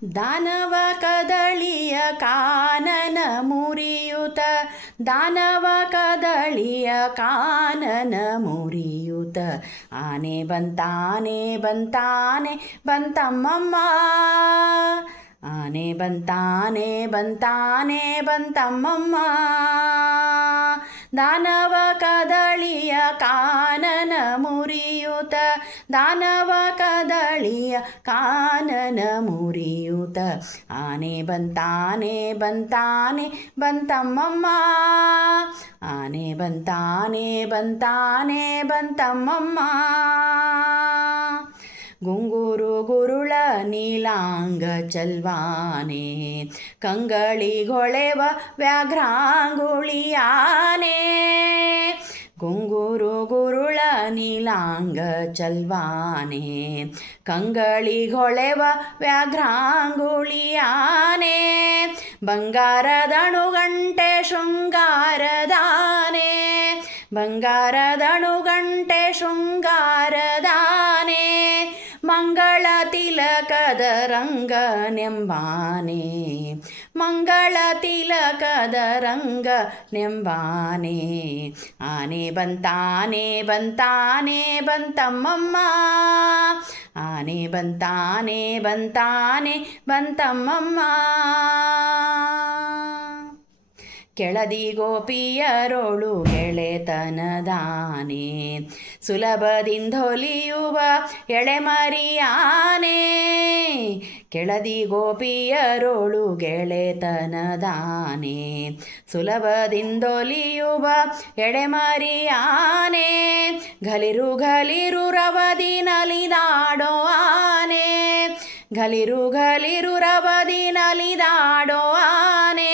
ದಾನವ ಕದಳಿಯ ಕಾನನ ಮುರಿಯುತ ದಾನವ ಕದಳಿಯ ಕಾನನ ಮುರಿಯುತ ಆನೆ ಬಂತಾನೆ ಬಂತಾನೆ ಬಂತಮ್ಮಮ್ಮ ಆನೆ ಬಂತಾನೆ ಬಂತಾನೆ ಬಂತಮ್ಮಮ್ಮ ದಾನವ ಕದಳಿಯ ಕಾನನ ಮುರಿಯುತ ದಾನವ ಕದಳಿಯ ಕಾನನ ಮುರಿಯುತ ಆನೆ ಬಂತಾನೆ ಬಂತಾನೆ ಬಂತಮ್ಮಮ್ಮ ಆನೆ ಬಂತಾನೆ ಬಂತಾನೆ ಬಂತಮ್ಮಮ್ಮ ಗುಂಗುರು ಗುರುಳ ನೀಲಾಂಗ ಚಲ್ವಾನೆ ಕಂಗಳಿಗೊಳೆವ ವ್ಯಾಘ್ರಾಂಗುಳಿಯಾನೆ ಗುಂಗುರು ಗುರುಳ ನೀಲಾಂಗ ಚಲ್ವಾನೆ ಕಂಗಳಿಗೊಳೆವ ವ್ಯಾಘ್ರಾಂಗುಳಿಯಾನೆ ಬಂಗಾರದಣುಗಂಟೆ ಶೃಂಗಾರದಾನೆ ಬಂಗಾರದಣುಗಂಟೆ ಶೃಂಗಾರದಾನೆ ಮಂಗಳ ತಿಲಕದ ರಂಗನೆಂಬಾನೆ ಮಂಗಳ ತಿಲಕದ ರಂಗನೆಂಬಾನೆ ಆನೆ ಬಂತಾನೆ ಬಂತಾನೆ ಬಂತಮ್ಮಮ್ಮ ಆನೆ ಬಂತಾನೆ ಬಂತಾನೆ ಬಂತಮ್ಮಮ್ಮ ಕೆಳದಿ ಗೋಪಿಯರೋಳು ಗೆಳೆತನದಾನೆ ಸುಲಭದಿಂದೊಲಿಯುವ ಎಳೆಮರಿಯಾನೆ ಕೆಳದಿ ಗೋಪಿಯರೋಳು ಗೆಳೆತನದಾನೆ ಸುಲಭದಿಂದೊಲಿಯುವ ಎಳೆಮರಿಯಾನೆ ಘಲಿರು ಘಲಿರು ರವದಿ ನಲಿದಾಡೋ ಆನೆ ಘಲಿರು ಘಲಿರು ರವದಿ ನಲಿದಾಡೋ ಆನೆ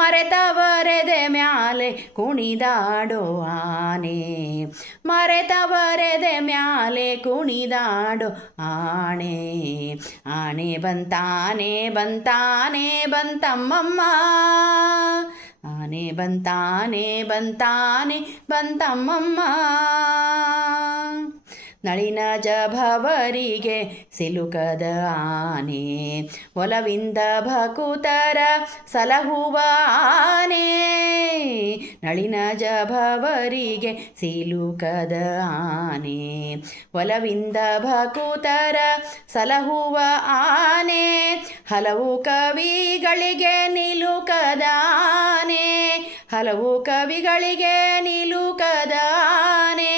ಮರೆತವರೆದೆ ಮ್ಯಾಲೆ ಕುಣಿದಾಡೋ ಆನೆ ಮರೆತವರೆದೆ ಮ್ಯಾಲೆ ಕುಣಿದಾಡೋ ಆಣೆ ಆನೆ ಬಂತಾನೆ ಬಂತಾನೆ ಬಂತಮ್ಮಮ್ಮ ಆನೆ ಬಂತಾನೆ ಬಂತಾನೆ ಬಂತಮ್ಮಮ್ಮ ನಳಿನ ಜಭವರಿಗೆ ಸಿಲುಕದ ಆನೆ ಒಲವಿಂದ ಭಕುತರ ಸಲಹುವ ಆನೆ ನಳಿನ ಜಭವರಿಗೆ ಸಿಲುಕದ ಆನೆ ಒಲವಿಂದ ಭಕುತರ ಸಲಹುವ ಆನೆ ಹಲವು ಕವಿಗಳಿಗೆ ನಿಲುಕದ ಆನೆ ಹಲವು ಕವಿಗಳಿಗೆ ನಿಲುಕದ ಆನೆ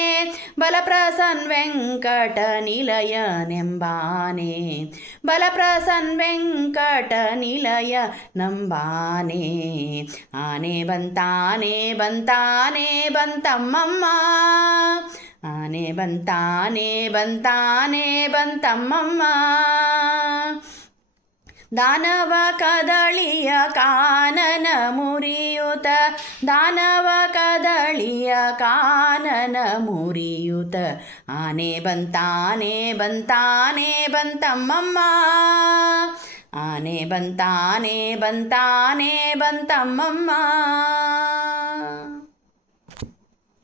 ಬಲಪ್ರಸನ್ ವೆಂಕಟ ನಿಲಯನೆಂಬಾನೆ ಬಲಪ್ರಸನ್ ವೆಂಕಟ ನಿಲಯ ನಂಬಾನೆ ಆನೆ ಬಂತಾನೆ ಬಂತಾನೆ ಬಂತಮ್ಮಮ್ಮ ಆನೆ ಬಂತಾನೆ ಬಂತಾನೆ ಬಂತಮ್ಮಮ್ಮ ದಾನವ ಕದಳಿಯ ಕಾನನ ಮುರಿಯುತ ದಾನವ ಕದಳಿಯ ಕಾನನ ಮುರಿಯುತ ಆನೆ ಬಂತಾನೆ ಬಂತಾನೆ ಬಂತಮ್ಮಮ್ಮ ಆನೆ ಬಂತಾನೆ ಬಂತಾನೆ ಬಂತಮ್ಮಮ್ಮ